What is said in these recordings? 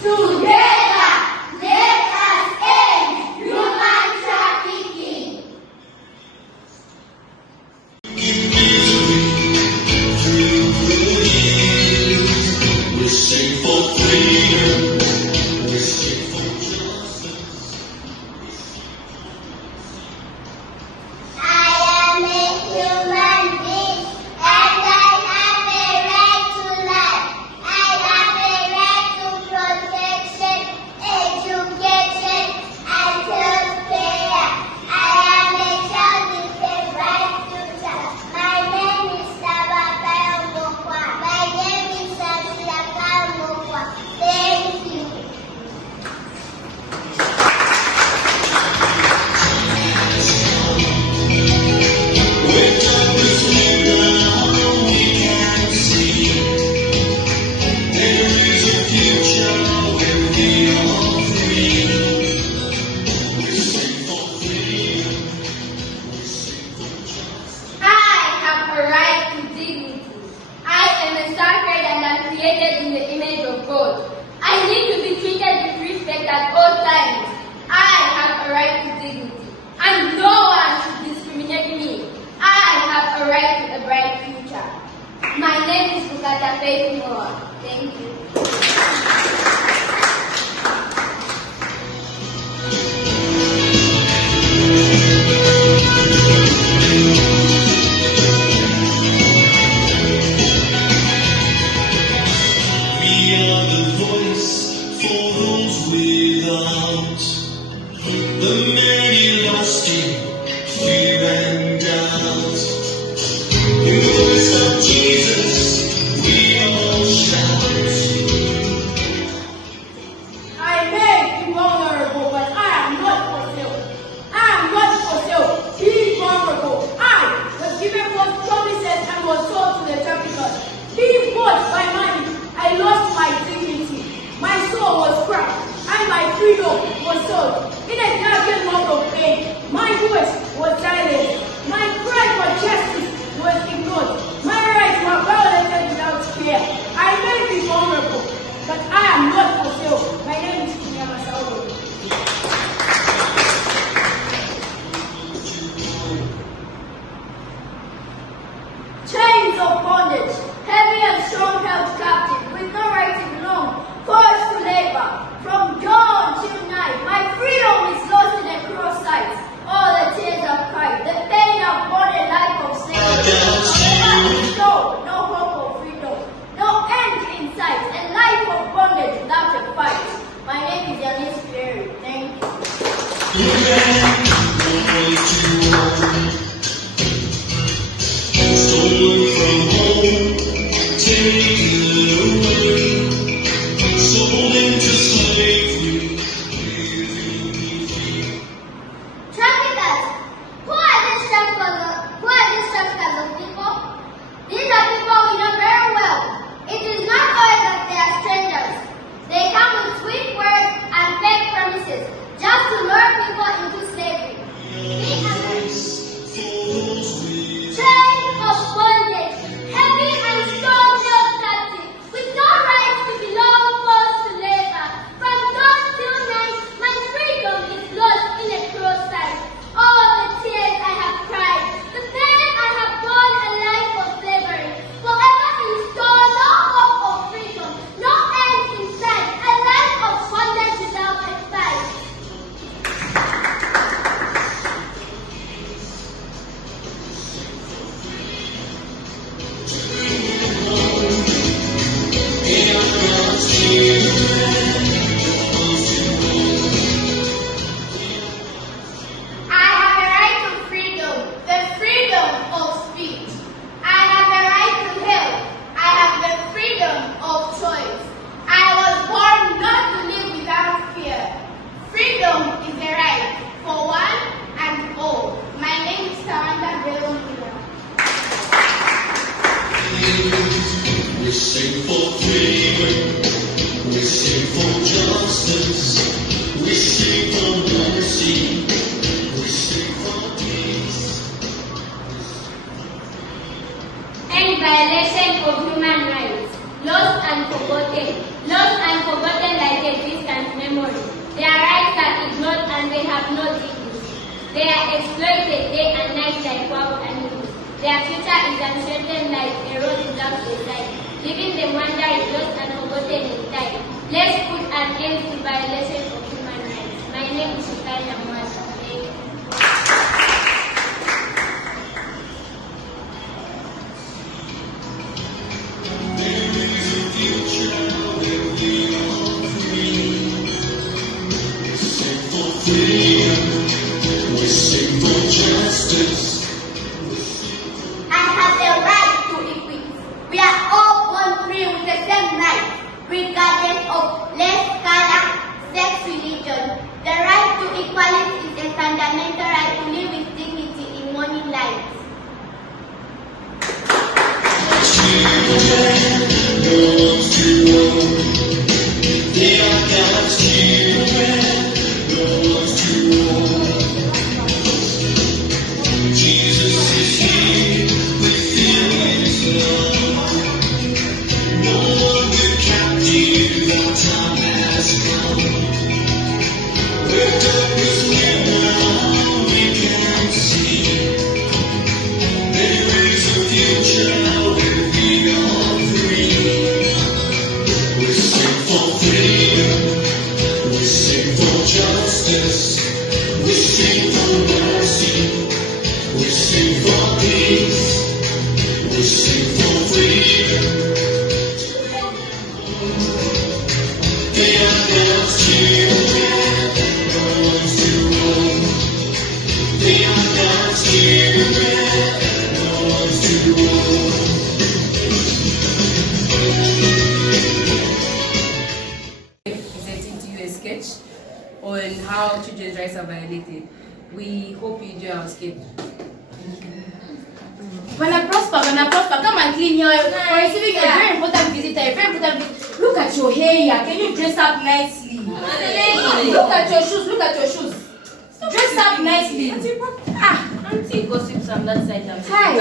Together, let us end human trafficking. We're sing for freedom. We're sing for justice. I am a human being and I have a right to life. I have a right to protection, education, and health care. I am a child with a bright future. My name is Sabah, Payo, Mokwa. My name is Mokwa. Thank you. Wake up this now we can see. There is a future where we are free. We sing for freedom. We sing for justice. I have a right to dignity. I am a sacred and am created in the image of God. I need to be treated with respect at all times. I have a right to dignity, and no one should discriminate me. I have a right to a bright future. My name is Payo. Thank you. We are the voice for those without. The many lost in fear and doubt. In the voice of Jesus, we all shout. I may be vulnerable, but I am not for sale. I am not for sale. Be vulnerable. I was given false promises and was sold to the traffickers. Being bought by money, I lost my dignity. My soul was cracked, and my freedom was sold. In a darkened world of pain, my voice was silenced. My cry for justice was ignored. My rights were violated without fear. I may be vulnerable, but I am not for sale. My name is Yanis. Chains of bondage, heavy and strong held captive, with no right to belong, forced to labor, from dawn till night. My freedom is lost in a cruel sight. All the tears of pride, the pain of born a life of slavery. No, no hope of freedom, no end in sight, a life of bondage without a fight. My name is Yanis. Thank you. Stolen from home, taken away, sold into slavery, leaving me free. Traffickers. Who are these traffickers of people? These are people we know very well. It is not always that they are strangers. They come with sweet words and fake promises just to lure people into slavery. exploited day and night like wild animals. Their future is uncertain like a road without a sign, leaving them wandering lost and forgotten in time. Let's put an end to violation of human rights. My name is Shikaya Mwasa. Thank you. I have the right to equity. We are all born free with the same rights, regardless of race, color, sex, religion. The right to equality is a fundamental right to live with dignity in morning light. Presenting to you a sketch on how children's rights are violated. We hope you enjoy our sketch. When I prosper, come and clean here. We're receiving a very important visitor, Look at your hair. Can you dress up nicely? Look at your shoes. Dress up nicely. Auntie gossips on that side. Hi.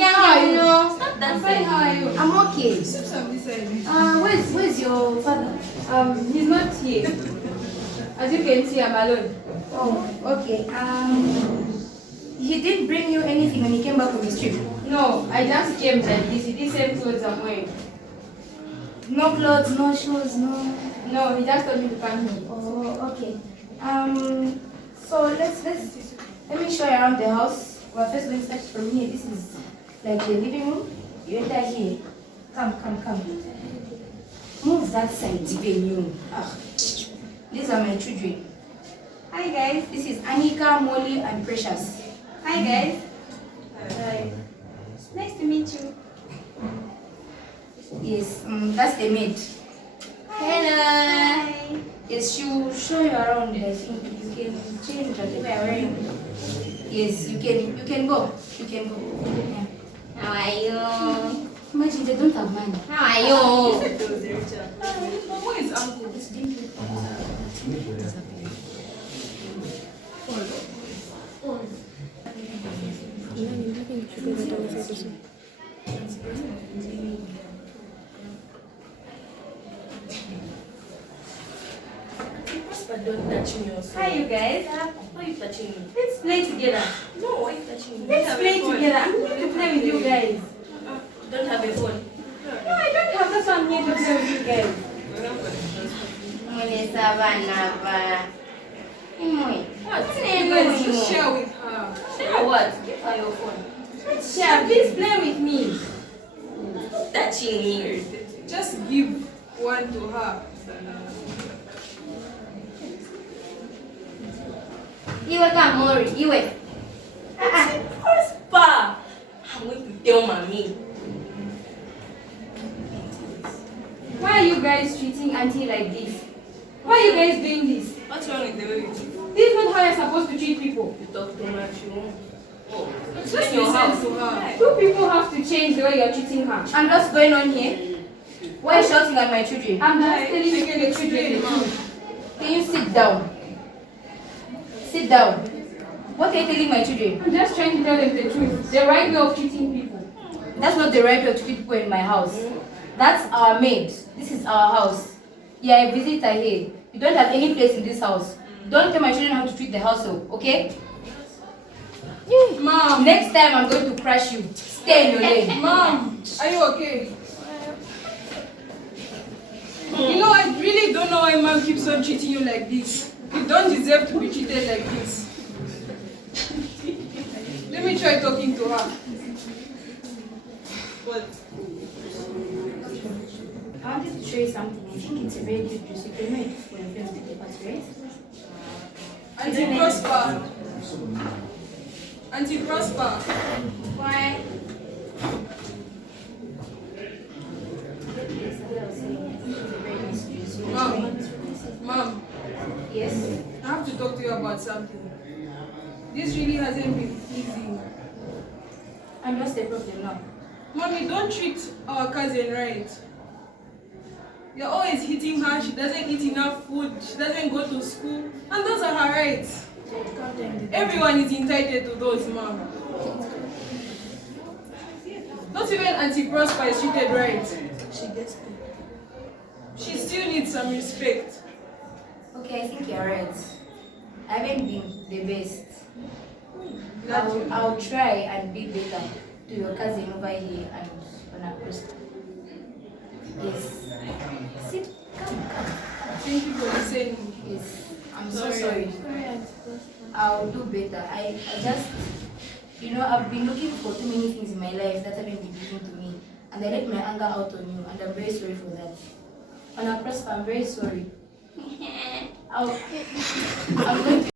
How are you? Stop that side. How are you? I'm okay. Where's your father? He's not here. As you can see, I'm alone. Oh, okay. He didn't bring you anything when he came back from his trip? No, I just came like this. This same clothes I'm wearing. No clothes, no shoes, no... No, he just told me to come here. Oh, okay. So let me show you around the house. We're first going to start from here. This is like the living room. You enter here. Come. Move that side, even you. These are my children. Hi guys, this is Anika, Molly, and Precious. Hi guys. Hi. Nice to meet you. Yes, that's the maid. Hello. Hi. Yes, she will show you around. I think you can change whatever you're wearing. Yes, you can go. Yeah. How are you? Imagine they don't have money. How are you? Where is uncle? Don't touch me also. Hi, you guys. Why are you touching me? Let's play together. No, why are you touching me? Let's play together. I'm going to play with you guys. Don't have a phone. No, I don't have this one here to play with you guys. What? You guys Just share with her. Share what? Give her your phone. Share, please play with me. Touching me. Just give one to her. Iwe Kamori, Iwe. Prosper. I'm going to tell mommy. Why are you guys treating auntie like this? Why are you guys doing this? What's wrong with the way you treat? This is not how you're supposed to treat people. You talk too much, you won't. Oh, Just in your listen house. to her. Two people have to change the way you're treating her. And what's going on here? Why are you shouting at my children? I'm just telling you the children the truth. Can you sit down? Sit down. What are you telling my children? I'm just trying to tell them the truth. The right way of treating people. That's not the right way to treat people in my house. That's our maid. This is our house. You're a visitor here. You don't have any place in this house. Don't tell my children how to treat the household, okay? Mom. Next time I'm going to crush you. Stay in your lane. Mom, are you okay? You know, I really don't know why mom keeps on treating you like this. You don't deserve to be treated like this. Let me try talking to her. What? I wanted to show you something. I think it's a very good juice. You can make it for your friends with the party, right? Anti-Prosper. Anti-Prosper. Why? Mom, Yes. I have to talk to you about something. This really hasn't been easy. And what's the problem now? Mommy, don't treat our cousin right. You're always hitting her. She doesn't eat enough food. She doesn't go to school. And those are her rights. Everyone is entitled to those, Mom. Not even Auntie Prosper is treated right. She gets paid. She still needs some respect. Okay, I think you're right. I haven't been the best. Glad I'll try and be better to your cousin over here and on our person. Yes. Sit. Come. Thank you for listening. Yes. I'm so sorry. I'll do better. I just, I've been looking for too many things in my life that haven't been given to me. And I let my anger out on you, and I'm very sorry for that. On our Prosper, I'm very sorry. I'm going to